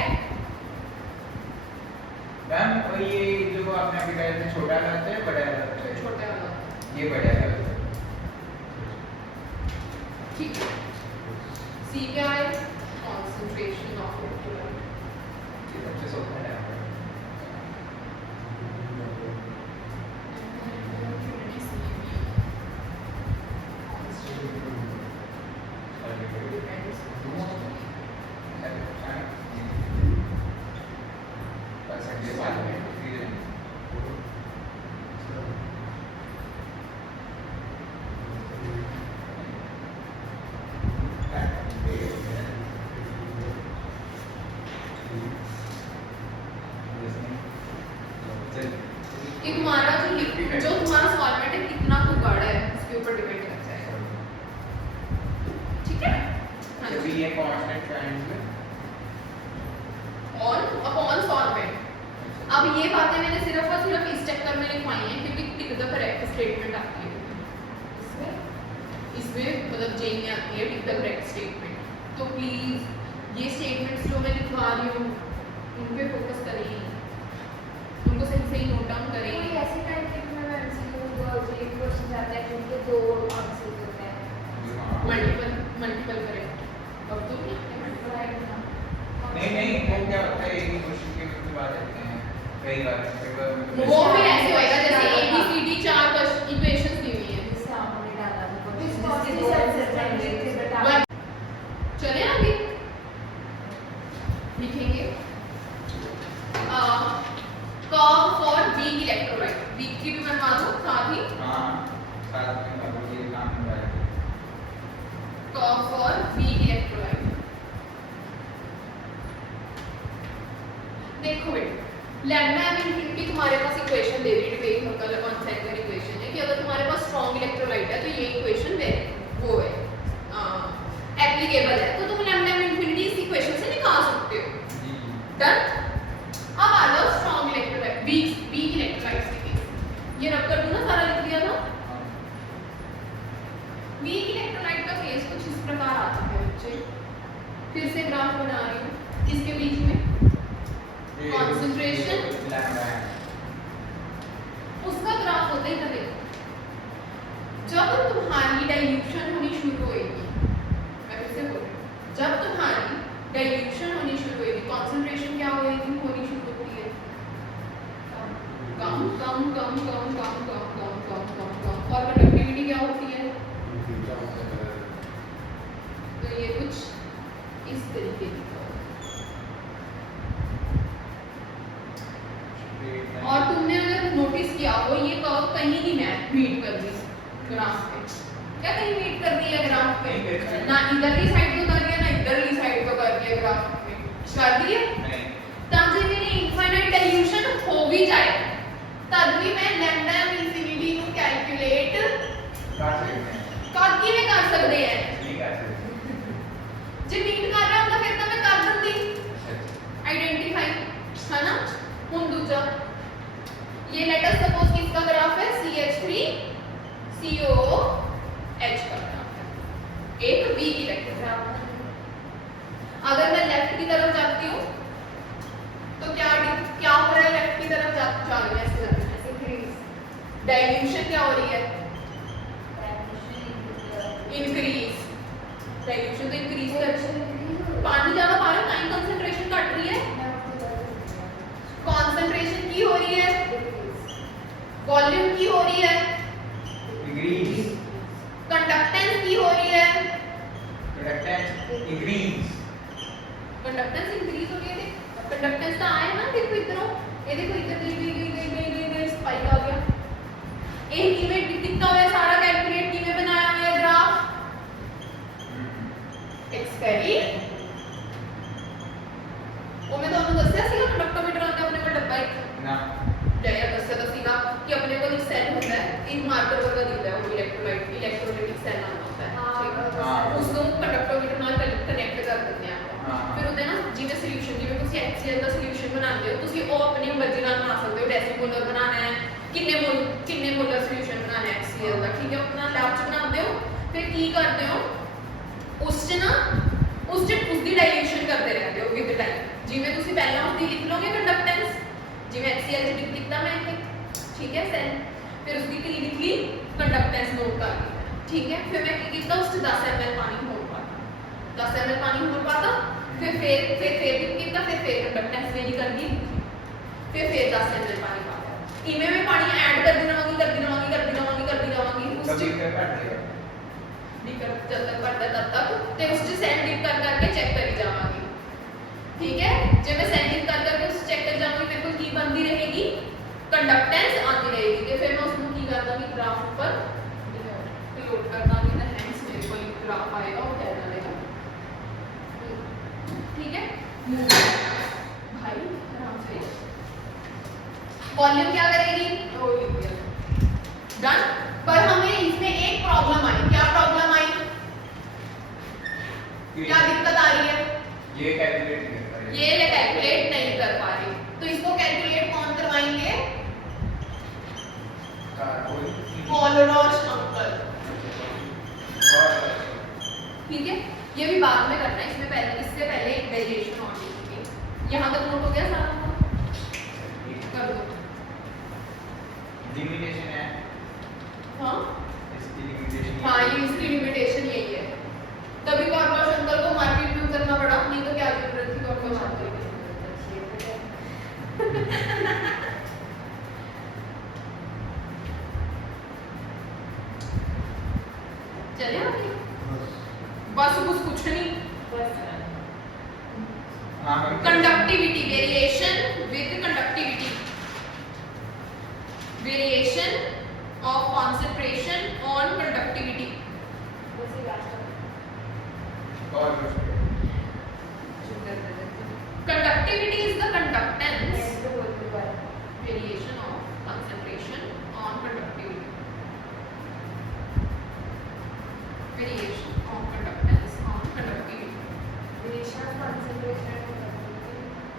मैम और ये जो आपने अभी कहा था छोटा करते हैं बड़ा करते हैं, छोटे वाला, ये बड़ा करते हैं, ठीक है। सी क्या है, कंसंट्रेशन ऑफ इलेक्ट्रोलाइट, ये सबसे छोटा है कि तुम्हारा जो लिक्विड जो तुम्हारा सॉल्वेंट है कितना को गाढ़ा है उसके ऊपर डिपेंड करता है, ठीक है। हाँ जब जी, ये constant point on upon solvent. अब ये बातें मैंने सिर्फ और सिर्फ इस चक्कर में लिखवाई हैं क्योंकि टिक द करेक्ट स्टेटमेंट आती है इसमें मतलब जे में आती है टिक द करेक्ट स्टेटमेंट, तो प्लीज ये स्टेटमेंट्स जो मैं लिखवा रही हूँ उन पे फोकस करें, उनको सही सही नोट डाउन कोई करें। ऐसे टाइप के मैं एमसीक्यू और जे क्वेश्चन आते हैं जिनके दो आंसर्स होते हैं मल्टीपल करेक्ट अब तो मल्टीपल आएगा नहीं वो क्या होता है, एक ही क्वेश्चन के उसके बाद देते हैं कई बार वो फिर ऐसे होएगा जैसे ए बी सी डी चार इक्वेशंस दी हुई हैं, जिससे हमने डाला था जिसके दो आंसर थे बट चले आगे लिखेंगे curve for weak electrolyte, weak की भी बनवा दो साथ ही, हां साथ में बाबू ये काम कर रहा है, कर्व फॉर वीक इलेक्ट्रोलाइट। देखो बेटा लैम्डा एम इनफिनिटी तुम्हारे पास इक्वेशन दे रही है, वेव लोकल कॉन्सेंट्रेशन इक्वेशन है कि अगर तुम्हारे पास स्ट्रांग इलेक्ट्रोलाइट है तो ये इक्वेशन वो है एप्लीकेबल है, तो तुम लैम्डा एम इनफिनिटी इस इक्वेशन से निकाल सकते हो, डन। अब आ जाओ स्ट्रांग इलेक्ट्रोलाइट वीक इलेक्ट्रोलाइट्स के केस, ये रब कर दूं ना, सारा लिख दिया था। वीक इलेक्ट्रोलाइट का केस कुछ इस प्रकार आता है बच्चे, फिर से ग्राफ बना रही हूँ, किसके बीच में कंसंट्रेशन लैम्डा है उसका ग्राफ होता ही था। देखो जब तुम्हारी डाइल्यूशन होनी शुरू होएगी, मैं फिर से बोल रही हूँ, जब तुम्हारी डाइल्यूशन होनी शुरू होएगी कंसंट्रेशन क्या होएगी, होनी शुरू होती है कम कम कम कम कम कम कम कम कम कम, और कंडक्टिविटी क्या होती है, तो ये कुछ इस तरीके की और तुमने अगर नोटिस किया हो ये कर्व कहीं नहीं मीट कर रही ग्राफ पे, क्या कहीं मीट कर रही है ग्राफ पे, ना इधरली साइड को कर रही है ना इधरली साइड को कर रही है, ग्राफ पे कर रही है। नहीं तब जब मेरी इनफाइनाइट डाइल्यूशन हो भी जाए तब भी मैं लैम्डा इनफिनिटी को कैलकुलेट कर सकते हैं, नहीं कर सकते जे मीट कर रहा ਹੁੰਦਾ ਫਿਰ ਤਾਂ ਮੈਂ ਕਰ ਦਿੰਦੀ आइडेंटिफाई, है ना। ਹੁਣ दूसरा ये लेट अस सपोज कि इसका ग्राफ है CH3 डाइल्यूशन क्या हो रही है? इंक्रीज। डाइल्यूशन तो इंक्रीज कर, पानी ज्यादा पा रहे हो टाइम कंसंट्रेशन घट रही है, कंसंट्रेशन की हो रही है, वॉल्यूम की हो रही है, डिग्रीज कंडक्टेंस की हो रही है, कंडक्टेंस इंक्रीज कंडक्टेंस इंक्रीज हो रही है। कंडक्टेंस का आया ना, देखो इधरों, ये देखो इधर गई स्पाइक आ गया। एक इमेज दिखता हुआ है, सारा कैलकुलेट किਵੇਂ बनाया हुआ है ग्राफ, एक्सपेरी ਉਹ ਮੈਂ ਤੁਹਾਨੂੰ ਦੱਸਿਆ ਸੀਗਾ ਕੰਡਕਟੋਮੀਟਰ ਆਉਂਦਾ ਆਪਣੇ ਕੋਲ ਡੱਬਾ ਇੱਕ ना ਜਾਇਆ ਦੱਸਿਆ ਤਾਂ ਸੀਗਾ ਕਿ ਆਪਣੇ ਕੋਲ ਇੱਕ ਸੈੱਲ ਹੁੰਦਾ ਹੈ, ਇੱਕ ਮਾਰਕਰ ਵਰਗਾ ਦਿਖਦਾ ਹੈ, ਉਹ ਇਲੈਕਟ੍ਰੋਲਾਈਟਿਕ ਸੈੱਲ ਨਾਮ ਹੁੰਦਾ ਹੈ, ਠੀਕ ਹੈ। ਹਾਂ। ਉਸ ਨੂੰ ਕੰਡਕਟੋਮੀਟਰ ਨਾਲ ਕਨੈਕਟ ਕਰ ਦਿੰਦੇ ਆ ਆਪਾਂ। ਹਾਂ। ਫਿਰ ਉਹਦੇ ਨਾ ਜਿਵੇਂ ਸੋਲੂਸ਼ਨ, ਜਿਵੇਂ ਤੁਸੀਂ HCl ਦਾ ਸੋਲੂਸ਼ਨ ਬਣਾਉਂਦੇ ਹੋ, ਤੁਸੀਂ ਉਹ ਆਪਣੀ ਮਰਜ਼ੀ ਨਾਲ ਬਣਾ ਸਕਦੇ ਹੋ, ਡੈਸੀਮੋਲਰ ਬਣਾਉਣਾ ਹੈ, ਕਿੰਨੇ ਮੋਲਰ ਸੋਲੂਸ਼ਨ ਬਣਾਉਣਾ ਹੈ HCl ਦਾ, ਠੀਕ ਹੈ। ਆਪਣਾ ਲੈਬ 'ਚ ਬਣਾਉਂਦੇ ਹੋ, ਫਿਰ ਕੀ ਕਰਦੇ ਹੋ, ਉਸ 'ਚ ਨਾ ਉਸਦੀ ਡਾਈਲੂਸ਼ਨ ਕਰਦੇ ਰਹਿੰਦੇ ਹੋ ਵਿਦ ਟਾਈਮ। ਜਿਵੇਂ ਤੁਸੀਂ ਪਹਿਲਾਂ ਉਸਦੀ ਲਿਖ ਲਓਗੇ ਕੰਡਕਟੈਂਸ, ਜਿਵੇਂ HCl 'ਚ ਲਿਖ ਦਿੱਤਾ ਮੈਂ ਇੱਥੇ, ਠੀਕ ਹੈ ਸੈੱਲ, ਫਿਰ ਉਸਦੀ ਕੀ ਲਿਖੀ, ਕੰਡਕਟੈਂਸ ਨੋਟ ਕਰ ਲਈ, ਠੀਕ ਹੈ। ਫਿਰ ਮੈਂ ਕੀ ਕੀਤਾ, ਉਸ 'ਚ 10 ml ਪਾਣੀ ਹੋਰ ਪਾਤਾ, 10 ml ਪਾਣੀ ਹੋਰ ਪਾਤਾ, ਫਿਰ ਲਿਖ ਕੀਤਾ, ਫਿਰ ਕੰਡਕਟੈਂਸ ਵੇਰੀ ਕਰ ਗਈ, ਫਿਰ 10 ml ਪਾਣੀ ਪਾਤਾ। ਇਵੇਂ ਮੈਂ ਪਾਣੀ ਐਡ ਕਰਦੀ ਰਹਾਂਗੀ ਉਸ 'ਚ कभी कर पाते ਡੀਪ ਜਦ ਤੱਕ ਭਰਦਾ ਤਦ ਤੱਕ, ਤੇ ਉਸ 'ਚ ਸੈਂਡ ਡਿਪ ਕਰ ਕਰਕੇ ਚੈੱਕ ਕਰੀ ਜਾਵਾਂਗੀ, ਠੀਕ ਹੈ। ਜੇ ਮੈਂ ਸੈਂਡ ਡਿਪ ਕਰ ਕਰਕੇ ਉਸ ਚੈੱਕ ਕਰ ਜਾਵਾਂਗੀ, ਮੇਰੇ ਕੋਲ ਕੀ ਬਣਦੀ ਰਹੇਗੀ, ਕੰਡਕਟੈਂਸ ਆਉਂਦੀ ਰਹੇਗੀ, ਤੇ ਫਿਰ ਮੈਂ ਉਸ ਨੂੰ ਕੀ ਕਰਦਾ ਵੀ ਗ੍ਰਾਫ ਉੱਪਰ ਲੋਡ ਕਰ ਦਾਂਗੀ, ਤਾਂ ਹੈਂਸ ਮੇਰੇ ਕੋਲ ਇੱਕ ਗ੍ਰਾਫ ਆਏਗਾ, ਉਹ ਕਹਿ ਦੇਗਾ, ठीक है। भाई आराम से, वॉल्यूम क्या करेगी, डन। पर हमें इसमें एक प्रॉब्लम आई, क्या प्रॉब्लम आई, क्या दिक्कत आ रही है, ये कैलकुलेट नहीं कर पाए ये कैलकुलेट नहीं कर पा रही, तो इसको कैलकुलेट कौन करवाएंगे, कोलरोच अंकल, ठीक है। ये भी बाद में करना है, इससे पहले एक वेरिएशन और लिखेंगे। यहाँ तक नोट हो गया सारा, कर दो। लिमिटेशन है हाँ इसकी लिमिटेशन हाँ, ये इसकी लिमिटेशन यही है, तभी कॉर्पोरेट अंकल को मार्केट में उतरना पड़ा, नहीं तो क्या जरूरत थी कॉर्पोरेट अंकल की। चले आगे, बस कुछ नहीं, हाँ conductivity, variation with conductivity, variation of concentration on conductivity. और conductivity is the conductance, variation of concentration on conductivity, variation of conductance on conductivity,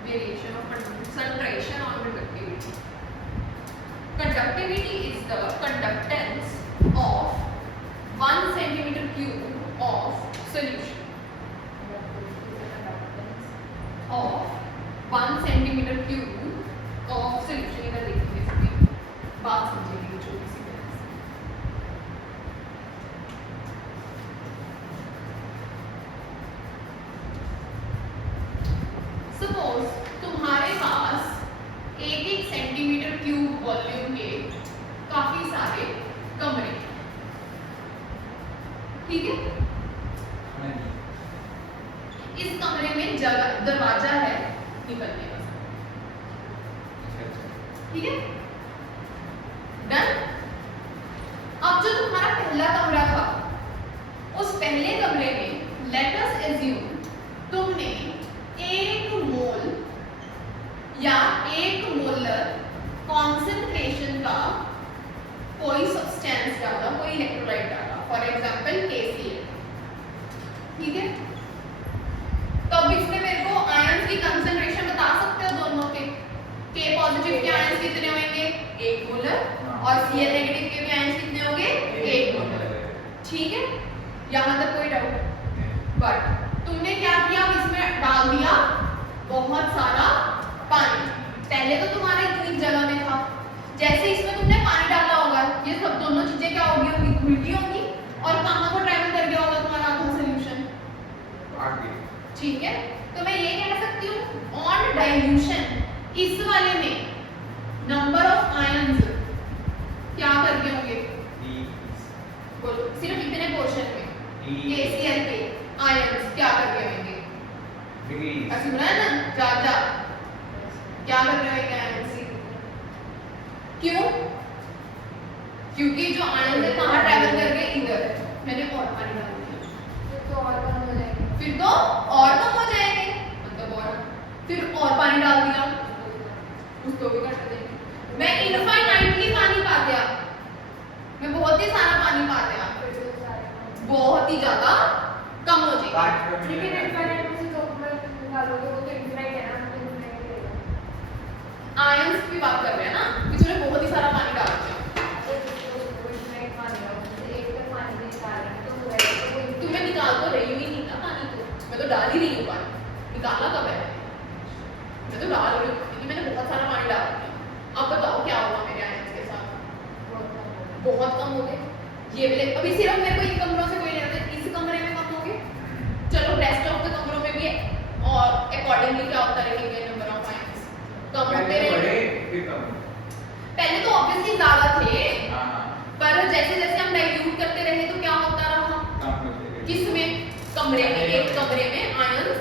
variation of concentration on conductivity. Conductivity is the conductance of 1 centimeter cube of solution, of 1 centimeter cube of solution। इधर देखिए, इसकी बात समझिए छोटी सी तरह से। Suppose तुम्हारे पास एक सेंटीमीटर क्यूब वॉल्यूम के काफी सारे कमरे, ठीक है। इस कमरे में जगह दरवाजा है निकलने का, ठीक है, डन। अब जो तुम्हारा पहला कमरा था, उस पहले कमरे में लेट अस एज्यूम तुमने 1 मोल या 1 मोलर कॉन्सेंट्रेशन का कोई सब्सटेंस डाला, कोई इलेक्ट्रोलाइट डाला, फॉर एग्जांपल KCl, ठीक है। तो अब इसमें मेरे को आयंस की कंसंट्रेशन बता सकते हो दोनों के, K पॉजिटिव के आयंस कितने होंगे, 1 मोलर, और Cl नेगेटिव के भी आयंस कितने होंगे, 1 मोलर, ठीक है। यहाँ तक कोई डाउट। बट तुमने क्या किया, इसमें डाल दिया बहुत सारा पानी। पहले तो तुम्हारा इतनी जगह में था, जैसे इसमें तुमने पानी डाला होगा ये सब दोनों चीजें क्या होगी, उल्टी होंगी। और कहाँ को ट्रैवल कर गया होगा तुम्हारा आधा सोल्यूशन, आगे। ठीक है। तो मैं ये कह सकती हूँ ऑन डाइल्यूशन इस वाले में नंबर ऑफ आयंस क्या कर गए होंगे, बोलो सिर्फ इतने पोर्शन में KCl के आयंस क्या कर गए होंगे, डिग्री ऐसे सुना है ना, ज्यादा क्या कर रहे होंगे आयंस, क्यों, क्योंकि जो आयंस है कहाँ ट्रैवल कर गए, इधर। मैंने और पानी डाल दिया, तो और कम हो जाएगा। फिर तो और कम हो जाएंगे, मतलब और फिर और पानी डाल दिया, उसको भी घटा देंगे। मैं इनफाइनाइटली पानी पा दिया, मैं बहुत ही सारा पानी पा दिया, फिर तो सारे कम। बहुत ही ज्यादा कम हो जाएगा। लेकिन इनफाइनाइट में से जो मैं निकालोगे वो तो इनफाइनाइट है ना, तो इनफाइनाइट रहेगा। आयंस की बात कर रहे हैं ना, कि तूने बहुत ही सारा पानी डाल दिया, इनफाइनाइट मान लो, जैसे एक तक पानी में निकाल रहे हैं तो वो रहेगा, तो वो तुम्हें निकाल तो रही हुई नहीं ना पानी को, मैं तो डाल ही रही हूँ पानी, निकाला कब है, मैं तो डाल रही हूँ, क्योंकि मैंने बहुत सारा पानी डाल दिया। अब बताओ क्या होगा मेरे आयंस के साथ, बहुत कम हो गए। ये वाले अभी सिर्फ मेरे को इन कमरों से कोई लेना था, इस कमरे में कम हो गए, चलो रेस्ट ऑफ द कमरों में भी और अकॉर्डिंगली क्या होता रहेंगे नंबर ऑफ आयंस, कम होते रहेंगे। पहले तो ऑब्वियसली ज्यादा थे, पर जैसे जैसे हम डाइल्यूट करते रहे तो क्या होता रहा, किसमें, कमरे में, एक कमरे में आयंस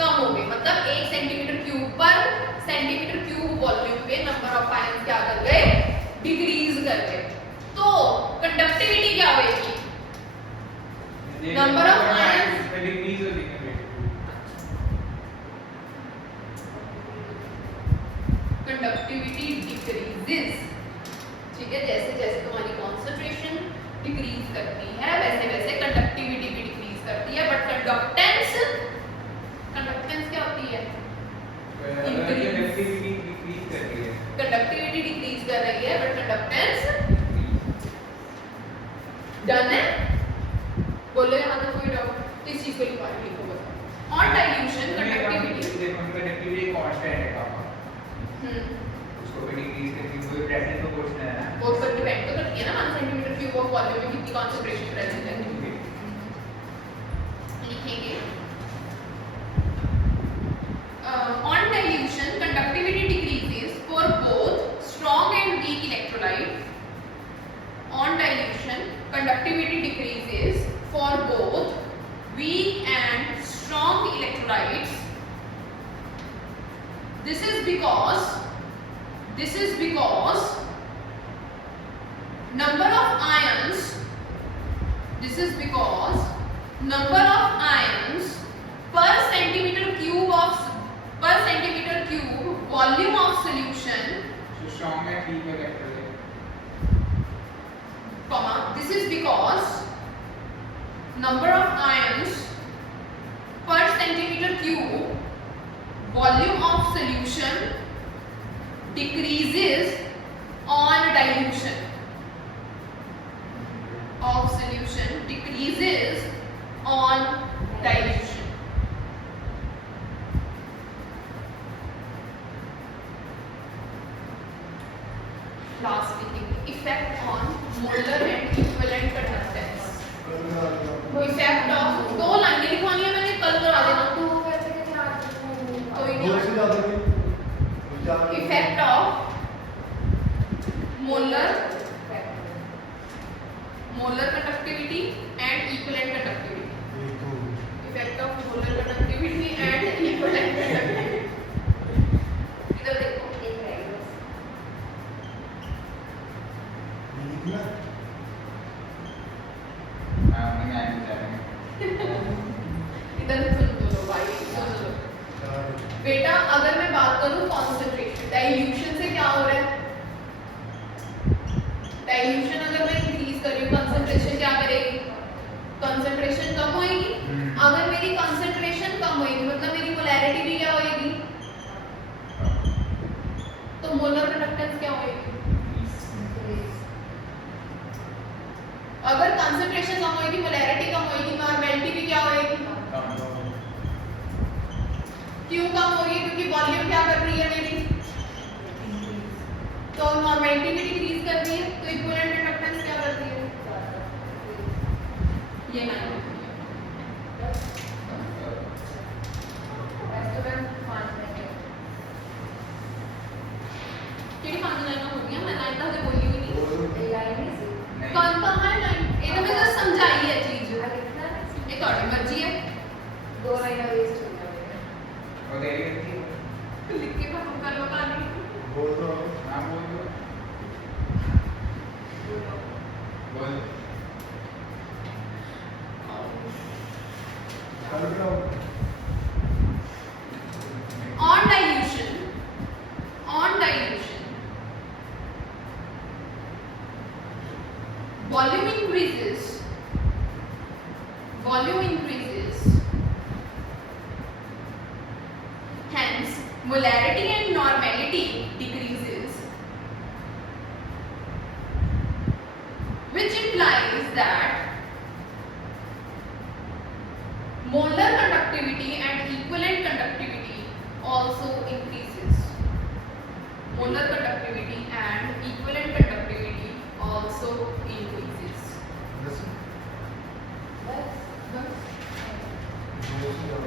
कम हो गए, मतलब 1 सेंटीमीटर क्यूब पर सेंटीमीटर क्यूब वॉल्यूम पे नंबर ऑफ आयंस क्या कर गए, डिक्रीज कर गए। तो कंडक्टिविटी क्या होगी, नंबर ऑफ आयंस डिक्रीज हो जाएंगे। कंडक्टिविटी डिक्रीजेस, ठीक है, जैसे जैसे तुम्हारी कॉन्सेंट्रेशन डिक्रीज करती है वैसे वैसे कंडक्टिविटी भी डिक्रीज करती है, बट कंडक्टेंस, कंडक्टेंस क्या होती है, कंडक्टिविटी डिक्रीज कर रही है, कंडक्टिविटी डिक्रीज कर रही है, बट कंडक्टेंस डन है। बोलो यहाँ तक कोई डाउट, इस चीज को लिखवा लिखो बस। ऑन डाइल्यूशन कंडक्टिविटी, देखो कंडक्टिविटी कांस्टेंट है पापा, उसको भी डिक्रीज करके कोई प्रेजेंट प्रोपोर्शनल है ना, वो पर डिपेंड तो करती है ना 1 सेंटीमीटर क्यूब ऑफ वॉल्यूम में कितनी कंसंट्रेशन प्रेजेंट है, लिखेंगे। On dilution conductivity decreases for both strong and weak electrolyte, on dilution conductivity decreases for both weak and strong electrolytes. This is because number of ions, this is because number of ions per centimeter cube volume of solution, so strong and weak electrolyte, comma, this is because number of ions per centimeter cube volume of solution decreases on dilution of solution, decreases on dilution. Last thing, effect on molar and equivalent conductance. Effect of, दो लाइनें लिखवानी है मैंने, कल करा देना। तो वो कैसे कैसे याद रखूं? कोई नहीं। Effect of molar conductivity and equivalent conductivity. Effect of molar conductivity and equivalent conductivity. इधर देखो, एक रहेगा बस। मैं बता रहा हूँ, इधर सुन लो भाई, सुन लो बेटा। अगर मैं बात करूं कॉन्सेंट्रेशन, डाइल्यूशन से क्या हो रहा है, डाइल्यूशन अगर मैं इंक्रीज कर रही हूँ, कंसंट्रेशन क्या करेगी, कंसंट्रेशन कम होएगी। अगर मेरी कंसंट्रेशन कम होएगी मतलब मेरी मोलैरिटी भी क्या होएगी, तो मोलर कंडक्टेंस क्या होएगी। अगर कंसंट्रेशन कम होएगी, मोलैरिटी कम होएगी, नॉर्मेलिटी भी क्या होएगी। क्यों कम हो रही है, क्योंकि वॉल्यूम क्या कर रही है मेरी, तो नॉर्मेलिटी भी डिक्रीज कर रही है, तो इक्विवेलेंट कंडक्टेंस क्या करती है? ये 9 होती है। ਕਿਹੜੀ ਪੰਜ ਲਾਈਨਾਂ ਹੋਣਗੀਆਂ? ਮੈਂ ਲਾਈਨ ਤਾਂ ਹਜੇ ਬੋਲੀ ਵੀ ਨਹੀਂ। नहीं ਕੌਣ ਤਾਂ ਹੈ ਲਾਈਨ? ਇਹ ਤਾਂ ਮੈਂ just ਸਮਝਾਈ ਹੈ ਚੀਜ਼। ਇਹ ਤੁਹਾਡੀ ਮਰਜ਼ੀ ਹੈ। और तेरी कितनी है? ਲਿਖ ਕੇ ਖਤਮ ਕਰ ਲਓ ਕਹਾਣੀ। बोल दो हाँ बोल दो बोल कर लो On dilution, volume increases, hence molarity and normality decreases, which implies that molar conductivity and equivalent conductivity also increases. Molar conductivity and equivalent conductivity also increases. बस बस बोल दो